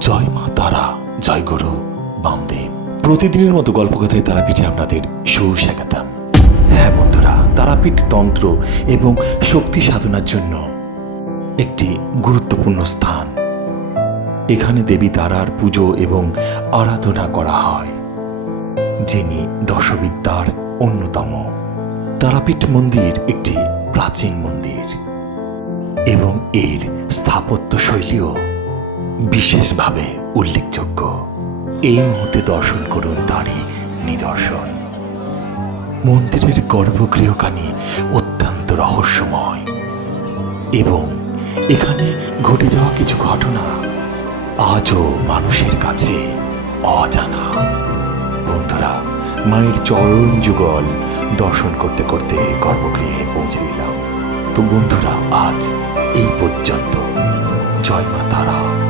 জয় মা তারা, জয় গুরু বামদেব। প্রতিদিনের মতো গল্পকথায় তারাপীঠে আপনাদের সুস্বাগতম। হ্যাঁ বন্ধুরা, তারাপীঠ তন্ত্র এবং শক্তি সাধনার জন্য একটি গুরুত্বপূর্ণ স্থান। এখানে দেবী তারার পুজো এবং আরাধনা করা হয়, যিনি দশবিদ্যার অন্যতম। তারাপীঠ মন্দির একটি প্রাচীন মন্দির এবং এর স্থাপত্য শৈলীও বিশেষভাবে উল্লেখযোগ্য। এই মুহূর্তে দর্শন করুন তারই নিদর্শন। মন্দিরের গর্ভগৃহখানি অত্যন্ত রহস্যময় এবং এখানে ঘটে যাওয়া কিছু ঘটনা আজও মানুষের কাছে অজানা। বন্ধুরা, মায়ের চরণ যুগল দর্শন করতে করতে গর্ভগৃহে পৌঁছে গেলাম। তো বন্ধুরা, আজ এই পর্যন্ত। জয় মা তারা।